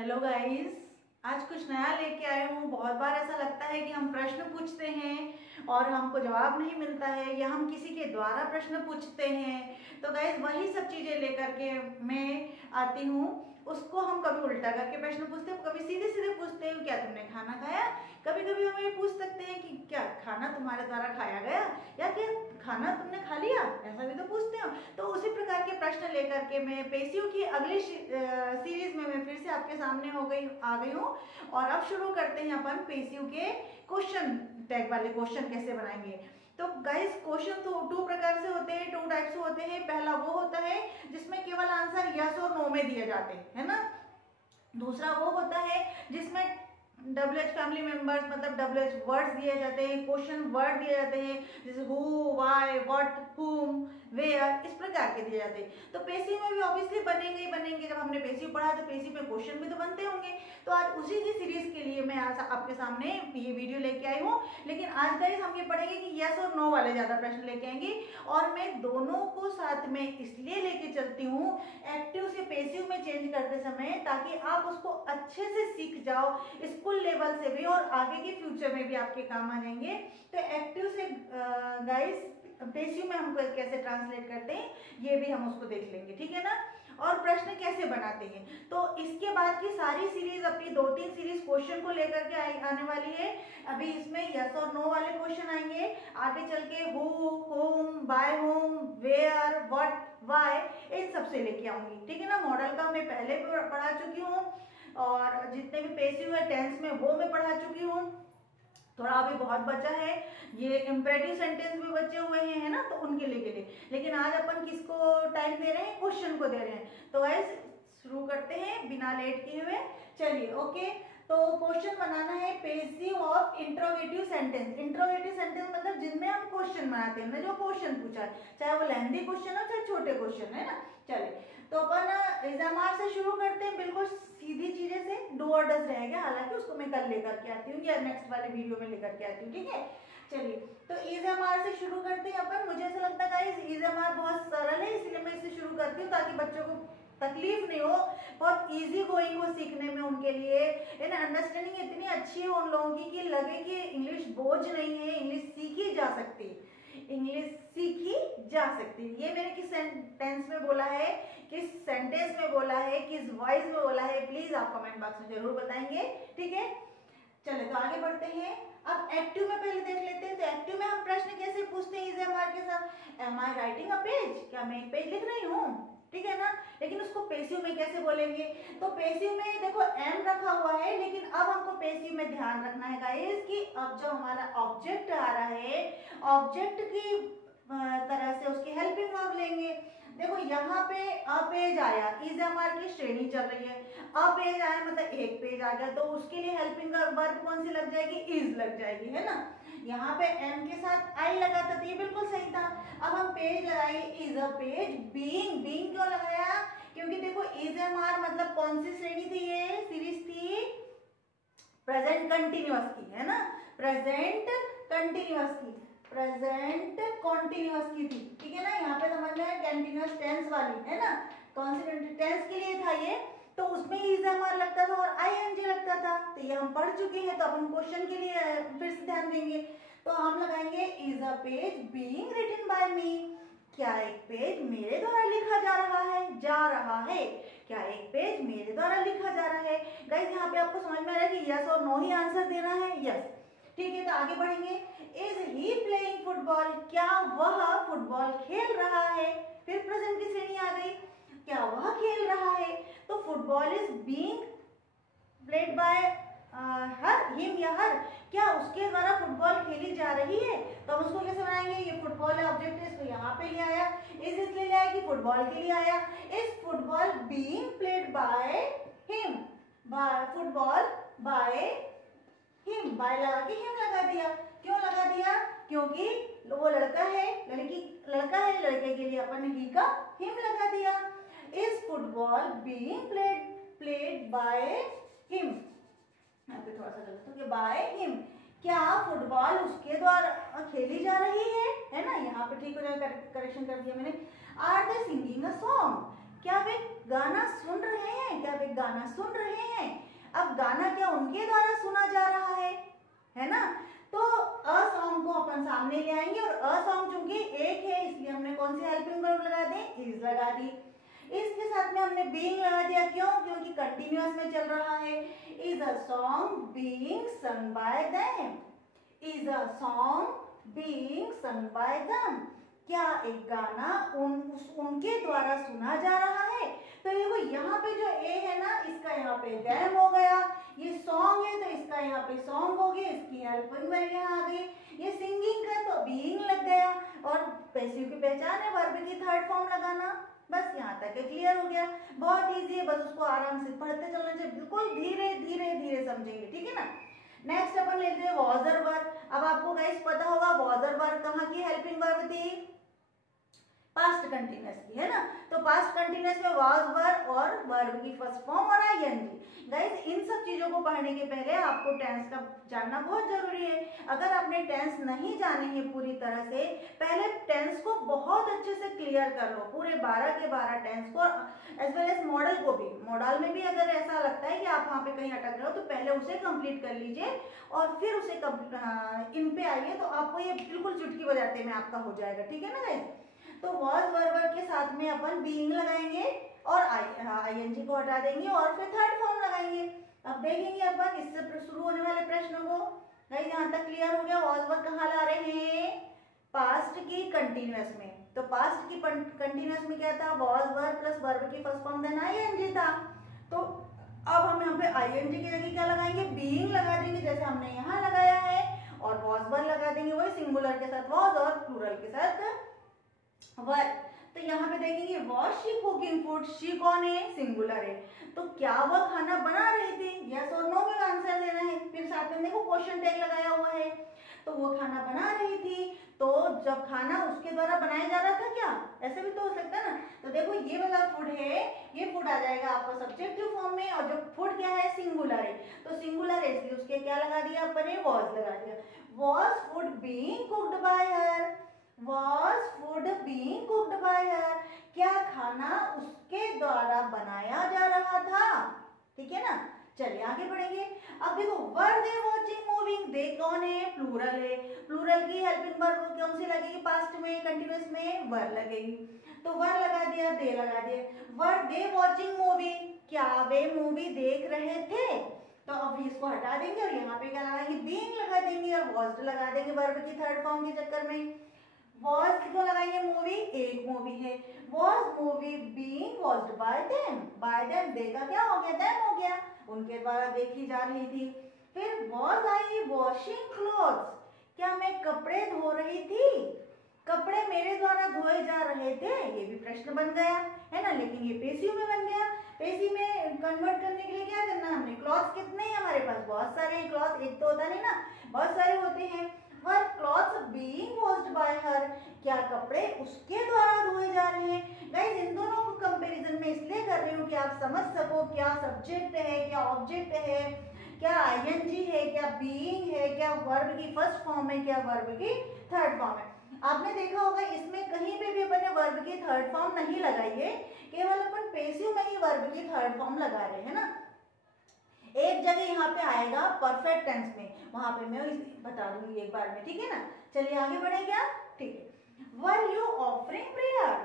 Hello guys, आज कुछ नया लेके आए हूँ। बहुत बार ऐसा लगता है कि हम प्रश्न पूछते हैं और हमको जवाब नहीं मिलता है, या हम किसी के द्वारा प्रश्न पूछते हैं। तो गाइस वही सब चीज़ें लेकर के मैं आती हूँ। उसको हम कभी उल्टा करके प्रश्न पूछते हैं, कभी सीधे सीधे पूछते हैं क्या तुमने खाना खाया। कभी कभी हम ये पूछ सकते हैं कि क्या खाना तुम्हारे द्वारा खाया गया, या क्या खाना तुमने खा लिया, ऐसा भी तो पूछते हो। तो उसी प्रकार के प्रश्न लेकर के मैं पेशियों की अगली सीरीज में मैं फिर से आपके सामने आ गई हूँ। और अब शुरू करते हैं अपन पेशियों के क्वेश्चन टैग वाले क्वेश्चन कैसे बनाएंगे। तो गाइस क्वेश्चन तो दो प्रकार से होते हैं, टू टाइप्स होते हैं। पहला वो होता है जिसमें केवल आंसर यस और नो में दिए जाते हैं, है ना। दूसरा वो होता है जिसमें WH फैमिली मेंबर्स मतलब WH वर्ड्स दिए जाते हैं, क्वेश्चन वर्ड दिए जाते हैं, जैसे हु, व्हाई, व्हाट, हुम, वेयर, इस प्रकार के दिए जाते हैं। तो पेशिव में भी ऑब्वियसली बनेंगे ही बनेंगे। जब हमने पेशिव पढ़ा तो पेशिव में क्वेश्चन भी तो बनते होंगे। तो आज उसी की सीरीज के लिए मैं आज आपके सामने ये वीडियो लेके आई हूँ। लेकिन आज गाइस हम ये पढ़ेंगे कि यस और नो वाले ज्यादा प्रश्न लेके आएंगे। और मैं दोनों को साथ में इसलिए लेके चलती हूँ एक्टिव से पेशिव में चेंज करते समय, ताकि आप उसको अच्छे से सीख जाओ, स्कूल लेवल से भी और आगे के फ्यूचर में भी आपके काम आ जाएंगे। तो एक्टिव से गाइस पेशिव में हम कैसे ट्रांसलेट करते हैं ये भी हम उसको देख लेंगे, ठीक है ना। और प्रश्न कैसे बनाते हैं। तो इसके बाद की सारी सीरीज अपनी 2-3 सीरीज क्वेश्चन को लेकर के आने वाली है। अभी इसमें यस और नो वाले क्वेश्चन आएंगे, आगे चल के who, whom, by whom, where, what, why, इन सब से लेके आऊंगी, ठीक है ना। मॉडल का मैं पहले पढ़ा चुकी हूँ, और जितने भी पेशिव है टेंस में वो मैं पढ़ा चुकी हूँ। थोड़ा अभी बहुत बचा है, ये इम्परेटिव सेंटेंस भी बचे हुए हैं, है ना, तो उनके लिए। लेकिन आज अपन किसको टाइम दे रहे हैं, क्वेश्चन को दे रहे हैं। तो गाइस शुरू करते हैं बिना लेट किए हुए। चलिए ओके, तो क्वेश्चन बनाना है passive of interrogative sentence. Interrogative sentence मतलब जिनमें हम क्वेश्चन बनाते हैं, जो क्वेश्चन पूछा है, चाहे वो लेंथी क्वेश्चन हो चाहे छोटे क्वेश्चन, है ना। चलिए तो अपन एग्जामर से शुरू करते हैं, बिल्कुल सीधी चीजें से। डू और डज रहेगा, हालांकि उसको मैं कल लेकर के आती हूँ या नेक्स्ट वाले वीडियो में लेकर के आती हूँ, ठीक है। चलिए तो एग्जामर से शुरू करते हैं अपन। मुझे ऐसा लगता है गाइस एग्जामर बहुत सरल है, इसलिए मैं इससे शुरू करती हूँ ताकि बच्चों को तकलीफ नहीं हो, बहुत इजी गोइंग हो सीखने में उनके लिए। इन अंडरस्टैंडिंग इतनी अच्छी है उन लोगों की कि लगे कि इंग्लिश बोझ नहीं है, इंग्लिश सीखी जा सकती है, इंग्लिश सीखी जा सकती है। ये मैंने किस सेंटेंस में बोला है, किस सेंटेंस में बोला है, किस वॉइस में बोला है, प्लीज आप कमेंट बॉक्स में जरूर बताएंगे, ठीक है। चले तो आगे बढ़ते हैं। अब एक्टिव में पहले देख लेते हैं। तो एक्टिव में हम प्रश्न कैसे पूछते हैं एग्जामर के साथ, am I writing a page, क्या मैं एक पेज लिख रही हूँ, ठीक है ना। लेकिन उसको पेशिव में कैसे बोलेंगे। तो पेशिव में देखो एम रखा हुआ है, लेकिन अब हमको पेशिव में ध्यान रखना है गाइस कि अब जो हमारा ऑब्जेक्ट आ रहा है, ऑब्जेक्ट की तरह से उसकी हेल्पिंग वर्ब लेंगे। देखो यहाँ पे अ पेज आया, एग्जामर की श्रेणी चल रही है, अ पेज आया मतलब एक पेज आ गया, तो उसके लिए हेल्पिंग वर्ब कौन सी लग जाएगी, इज लग जाएगी, है ना। यहाँ पे एम के साथ आई लगा था तो ये बिल्कुल सही था। अब हम पेज लगाए, is a page, being, being क्यों लगाया, क्योंकि देखो एग्जामर मतलब कौन सी श्रेणी थी, ये सीरीज थी प्रेजेंट कंटिन्यूअस की, है ना, प्रेजेंट कंटिन्यूअस की, प्रेजेंट कॉन्टिन्यूअस की थी, ठीक है ना। यहाँ पे समझ में कंटिन्यूअस टेंस वाली, है ना, कौन सी टेंस के लिए था ये, तो उसमें एग्जामर लगता था और आईएनजी लगता था। तो ये हम पढ़ चुके हैं, तो अपन क्वेश्चन के लिए फिर से ध्यान देंगे। तो हम लगाएंगे is a page being written by me, क्या एक पेज मेरे द्वारा लिखा जा रहा है, क्या एक पेज मेरे द्वारा लिखा जा रहा है। गाइस यहाँ पे आपको समझ में आ रहा है कि यस और नो ही आंसर देना है, यस, ठीक है। तो आगे बढ़ेंगे। इज ही प्लेइंग फुटबॉल, क्या वह फुटबॉल खेल रहा है, फिर प्रेजेंट की श्रेणी आ गई, क्या वह खेल रहा है। तो football is being played bye her, him या हर, क्या उसके द्वारा फुटबॉल खेली जा रही है। तो हम उसको कैसे बनाएंगे, ये फुटबॉल है, ऑब्जेक्ट है, इसको यहाँ पे ले आया, इज इसलिए ले आया कि फुटबॉल के लिए आया। Is football being played by him, football by him, by लगा के हिम लगा दिया। क्यों लगा दिया, क्योंकि वो लड़का है, लड़का है, लड़के के लिए अपन ने ही का हिम लगा दिया। Is football being played by him, यहाँ पे थोड़ा सा गलत हो गया, बाय हिम, क्या फुटबॉल उसके द्वारा खेली जा रही है ना, यहाँ पे ठीक हो जाएगा, करेक्शन कर दिया मैंने। Are they singing a song, क्या वे गाना सुन रहे हैं, क्या वे गाना सुन रहे हैं। गाना क्या उनके द्वारा सुना जा रहा है ना। तो अ सॉन्ग को अपन सामने ले आएंगे और अ सॉन्ग चूंकि एक है इसलिए हमने कौन सी हेल्पिंग वर्ब लगा दी, इज लगा दी। इसके साथ में हमने बीइंग लगा दिया, क्यों, क्योंकि कंटिन्यूअस में चल रहा है। इज अ सॉन्ग बीइंग सं bye them, is a song being सं बाय देम, क्या एक गाना उनके द्वारा सुना जा रहा है। तो देखो यहाँ पे जो ए है ना, इसका यहाँ पे देम हो गया, ये सॉन्ग है तो इसका यहाँ पे सॉन्ग हो गया, इसकी हेल्पिंग वर्ब यहाँ आ गई। ये सिंगिंग का तो बीइंग लग गया, और पैसिव की पहचान है वर्ब की थर्ड फॉर्म लगाना। बस यहाँ तक क्लियर हो गया, बहुत इजी है, बस उसको आराम से पढ़ते चलना चाहिए, बिल्कुल धीरे धीरे धीरे समझेंगे, ठीक है ना। नेक्स्ट अपन लेते हैं वॉजर वर्ब। अब आपको गाइस पता होगा वॉजर वर्ब कहाँ की हेल्पिंग वर्ब थी, पास्ट कंटिन्यूअस की, है ना। तो पास्ट कंटिन्यूअस में वाज वर्ब और वर्ब की फर्स्ट फॉर्म और आईएनजी। गाइस इन सब चीजों को पढ़ने के पहले आपको टेंस का जानना बहुत जरूरी है। अगर आपने टेंस नहीं जाने हैं पूरी तरह से, पहले टेंस को बहुत अच्छे से क्लियर कर लो, पूरे 12 के 12 टेंस को, एज वेल एज मॉडल को भी। मॉडल में भी अगर ऐसा लगता है कि आप वहाँ पे कहीं अटक रहे हो तो पहले उसे कंप्लीट कर लीजिए और फिर उसे इन पे आइए, तो आपको ये बिल्कुल चुटकी बजाते में आपका हो जाएगा, ठीक है ना गाइस। तो वॉज वर्ब के साथ में अपन बीइंग लगाएंगे और आईएनजी को हटा देंगे और फिर थर्ड फॉर्म लगाएंगे। अब देखेंगे अपन इससे शुरू होने वाले प्रश्नों को। गाइस यहाँ तक क्लियर हो गया, वॉज वर्ब कहाँ ला रहे हैं, पास्ट की कंटिन्यूअस में। तो पास्ट की कंटिन्यूअस में क्या था, वॉज वर्ब प्लस वर्ब की फर्स्ट फॉर्म देन आईएनजी था। तो अब हम यहाँ पे आईएनजी की जगह क्या लगाएंगे, बीइंग लगा देंगे जैसे हमने यहाँ लगाया है, और वॉज वर्ब लगा देंगे वही सिंगुलर के साथ वॉज और प्लूरल के साथ वर्ब। तो यहाँ पे देखेंगे was she cooking food, she कौन है, सिंगुलर है, तो क्या वह खाना बना रही थी, यस और नो में आंसर देना है। फिर साथ में देखो क्वेश्चन टैग लगाया हुआ है, तो वो खाना बना रही थी, तो जब खाना उसके द्वारा बनाया जा रहा था क्या, ऐसे भी तो हो सकता है ना। तो देखो ये वाला फूड है, ये फूड आ जाएगा आपका सब्जेक्टिव फॉर्म में, और जो फूड क्या है, सिंगुलर है, तो सिंगुलर है इसलिए उसके क्या लगा दिया अपन, वॉज लगा दिया। Was food being cooked bye her, Was food being cooked by her, क्या खाना उसके द्वारा बनाया जा रहा था, ठीक है ना। चलिए आगे बढ़ेंगे। अब देखो वर दे वॉचिंग मूविंग, दे कौन है, प्लूरल है, प्लूरल की हेल्पिंग वर्ब कौन सी लगेगी, पास्ट में कंटिन्यूअस में वर लगेगी, तो वर लगा दिया, दे लगा दिया। वर दे वॉचिंग मूवी, क्या वे मूवी देख रहे थे, तो अब इसको हटा देंगे और यहाँ पे क्या लगाएंगे, बीइंग लगा देंगे और वॉज लगा देंगे वर्ब की थर्ड फॉर्म के चक्कर में। वॉज क्यों लगाएंगे, मूवी एक मूवी है, was movie being watched bye them, bye them they का क्या हो गया, देम हो गया, उनके द्वारा देखी जा रही थी। फिर वॉज आई वॉशिंग क्लोथ्स, क्या मैं कपड़े धो रही थी, कपड़े मेरे द्वारा धोए जा रहे थे, ये भी प्रश्न बन गया है ना, लेकिन ये पेसिव में बन गया। पेसिव में कन्वर्ट करने के लिए क्या करना हमने, क्लॉथ्स कितने हैं हमारे पास, बहुत सारे हैं, क्लॉथ एक तो होता नहीं ना, बहुत सारे होते हैं। Were clothes being washed by her, क्या कपड़े उसके द्वारा धोए जा रहे हैं। गाइस इन दोनों को कंपैरिजन में इसलिए कर रही हूँ कि आप समझ सको क्या सब्जेक्ट है, क्या ऑब्जेक्ट है, क्या आईएनजी है, क्या बीइंग है, क्या वर्ब की फर्स्ट फॉर्म है, क्या वर्ब की थर्ड फॉर्म है। आपने देखा होगा इसमें कहीं पे भी अपन ने वर्ब की थर्ड फॉर्म नहीं लगाई है, केवल अपन पेसिव में ही वर्ब की थर्ड फॉर्म लगा रहे हैं ना। एक जगह यहाँ पे आएगा परफेक्ट टेंस में, वहां पे मैं बता दूंगी एक बार में, ठीक है ना। चलिए आगे बढ़े क्या, ठीक है। वर यू ऑफरिंग प्रेयर,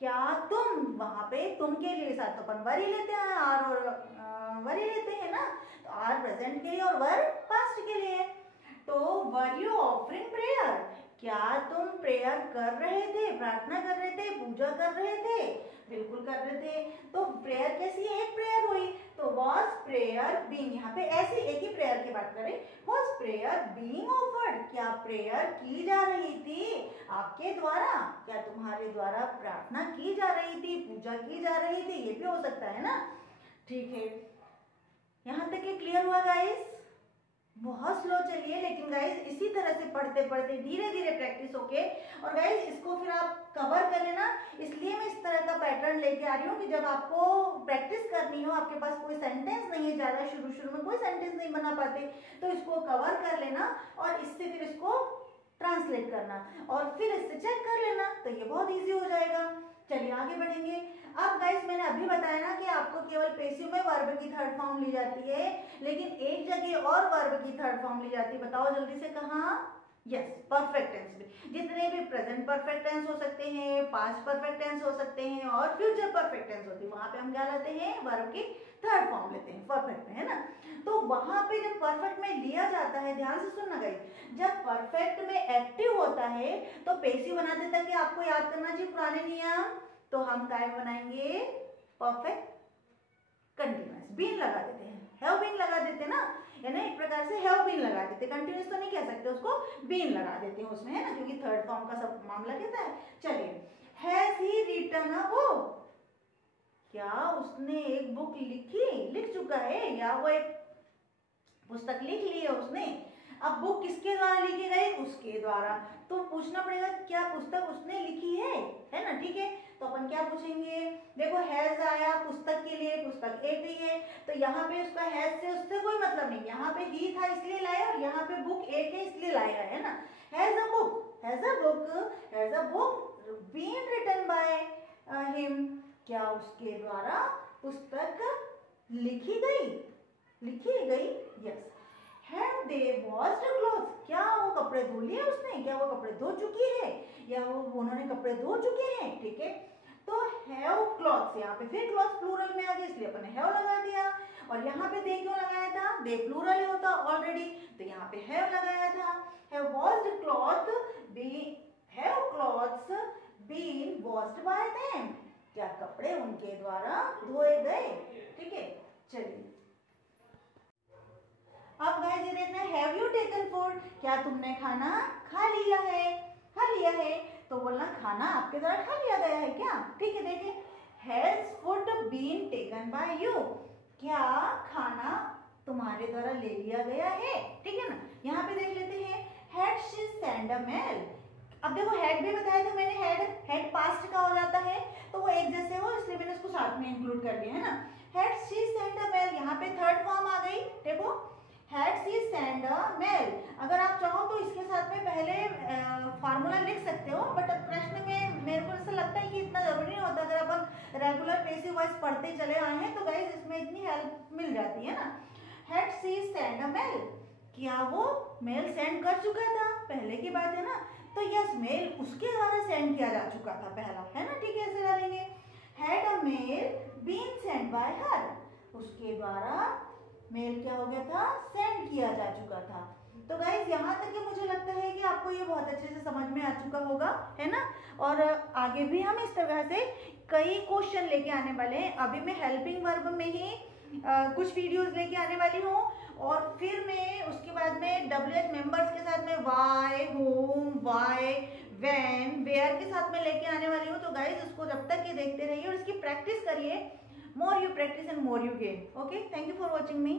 क्या तुम, वहां पे तुम के लिए साथ तो अपन वर ही लेते हैं, आर और वर ही लेते हैं ना, तो आर प्रेजेंट के लिए और वर पास्ट के लिए। तो वर यू ऑफरिंग प्रेयर, क्या तुम प्रेयर कर रहे थे, प्रार्थना कर रहे थे, पूजा कर रहे थे, बिल्कुल कर रहे थे। तो प्रेयर कैसी है, एक प्रेयर हुई, तो वॉज प्रेयर बीइंग, यहाँ पे ऐसी एक ही प्रेयर की बात करें, वॉज प्रेयर बीइंग ऑफर्ड, क्या प्रेयर की जा रही थी आपके द्वारा, क्या तुम्हारे द्वारा प्रार्थना की जा रही थी, पूजा की जा रही थी, ये भी हो सकता है ना, ठीक है। यहाँ तक ये क्लियर हुआ गाइस, बहुत स्लो चलिए, लेकिन गाइस इसी तरह से पढ़ते पढ़ते धीरे धीरे प्रैक्टिस होके, और गाइस इसको फिर आप कवर कर लेना। इसलिए मैं इस तरह का पैटर्न लेके आ रही हूँ कि जब आपको प्रैक्टिस करनी हो, आपके पास कोई सेंटेंस नहीं है, ज्यादा शुरू में कोई सेंटेंस नहीं बना पाते, तो इसको कवर कर लेना और इससे फिर इसको ट्रांसलेट करना और फिर इससे चेक कर लेना, तो ये बहुत ईजी हो जाएगा। चलिए आगे बढ़ेंगे। अब गाइस मैंने अभी बताया ना कि आपको केवल पैसिव में वर्ब की थर्ड फॉर्म ली जाती है, लेकिन एक जगह और वर्ब की थर्ड फॉर्म ली जाती है। बताओ जल्दी से कहाँ? यस, परफेक्ट टेंस में। जितने भी प्रेजेंट परफेक्ट टेंस हो सकते हैं, पास्ट परफेक्ट टेंस हो सकते हैं और फ्यूचर परफेक्ट टेंस होती है, वहां पे हम क्या लेते हैं? वर्ब की थर्ड फॉर्म लेते हैं परफेक्ट में, है ना। तो वहां पे जब परफेक्ट में लिया जाता है, ध्यान से सुनना गाइस, जब परफेक्ट में एक्टिव होता है तो पैसिव बना देता है कि आपको याद करना चाहिए पुराने नियम, तो हम क्या बनाएंगे? परफेक्ट कंटिन्यूअस, बीन लगा देते हैं, हैव बीन लगा देते हैं ना, यानी एक प्रकार से हैव बीन लगा देते हैं, कंटिन्यूअस तो नहीं कह सकते उसको, बीन लगा देते हैं उसमें, है ना, क्योंकि थर्ड फॉर्म का सब मामला कहता है। चलिए, has he written a book, क्या उसने एक बुक लिख चुका है, या वो एक पुस्तक लिख ली है उसने। अब बुक किसके द्वारा लिखी गई? उसके द्वारा। तो पूछना पड़ेगा क्या पुस्तक उसने लिखी है ना, ठीक है। तो अपन क्या पूछेंगे? देखो हैज आया पुस्तक के लिए, पुस्तक एक ही है, तो यहाँ पे उसका हैज से उससे कोई मतलब नहीं, यहाँ पे ही था इसलिए लाया और यहाँ पे बुक एक है इसलिए लाया, है ना। Has a book, has a book been written by him, क्या उसके द्वारा पुस्तक लिखी गई? Yes. Have they washed clothes, क्या वो कपड़े धो लिए उसने, क्या वो कपड़े धो चुकी है, या वो उन्होंने कपड़े धो चुके हैं, ठीक है। तो हैव क्लॉथ्स, यहाँ पे फिर क्लॉथ्स प्लूरल में आ गया इसलिए अपन ने हैव लगा दिया, और यहाँ पे दे क्यों लगाया था? दे प्लूरल होता ऑलरेडी, तो यहाँ पे हैव लगाया था। Have washed clothes been washed by them, क्या कपड़े उनके द्वारा धोए गए, ठीक है। चलिए अब गाइस ये देखना, हैव यू टेकन फूड, क्या तुमने खाना खा लिया है, तो बोलना खाना आपके द्वारा खा लिया गया है क्या, ठीक है। देखिए, has food been taken by you, क्या खाना तुम्हारे द्वारा ले लिया गया है, ठीक है ना। यहाँ पे देख लेते हैं, had she send a mail, अब देखो हैड भी बताया था मैंने, हैड पास्ट का हो जाता है तो वो एक जैसे हो, इसलिए मैंने उसको साथ में इंक्लूड कर दिया, है ना। Had she send a mail, यहाँ पे थर्ड फॉर्म आ गई, देखो had she send a mail. अगर आप चाहो तो इसके साथ में पहले फार्मूला लिख सकते हो, बट प्रश्न में मेरे को ऐसा लगता है कि इतना जरूरी नहीं होता, अगर अपन रेगुलर पैसिव वॉइस पढ़ते चले आए हैं तो गाइस इसमें इतनी हेल्प मिल जाती है ना। Had she send a mail, क्या वो मेल सेंड कर चुका था, पहले की बात है ना, तो यस मेल उसके द्वारा सेंड किया जा चुका था पहला, है ना, ठीक है, ऐसे डालेंगे। Had a mail been send by her, उसके द्वारा मेल क्या हो गया था? सेंड किया जा चुका था। तो गाइस यहाँ तक कि मुझे लगता है कि आपको ये बहुत अच्छे से समझ में आ चुका होगा, है ना। और आगे भी हम इस तरह से कई क्वेश्चन लेके आने वाले हैं। अभी मैं हेल्पिंग वर्ब में ही कुछ वीडियोस लेके आने वाली हूँ, और फिर मैं उसके बाद में WH मेंबर्स के साथ में why, home, why, when, where के साथ में लेके आने वाली हूँ। तो गाइस उसको जब तक ये देखते रहिए और इसकी प्रैक्टिस करिए। More you practice and more you gain. Okay, thank you for watching me.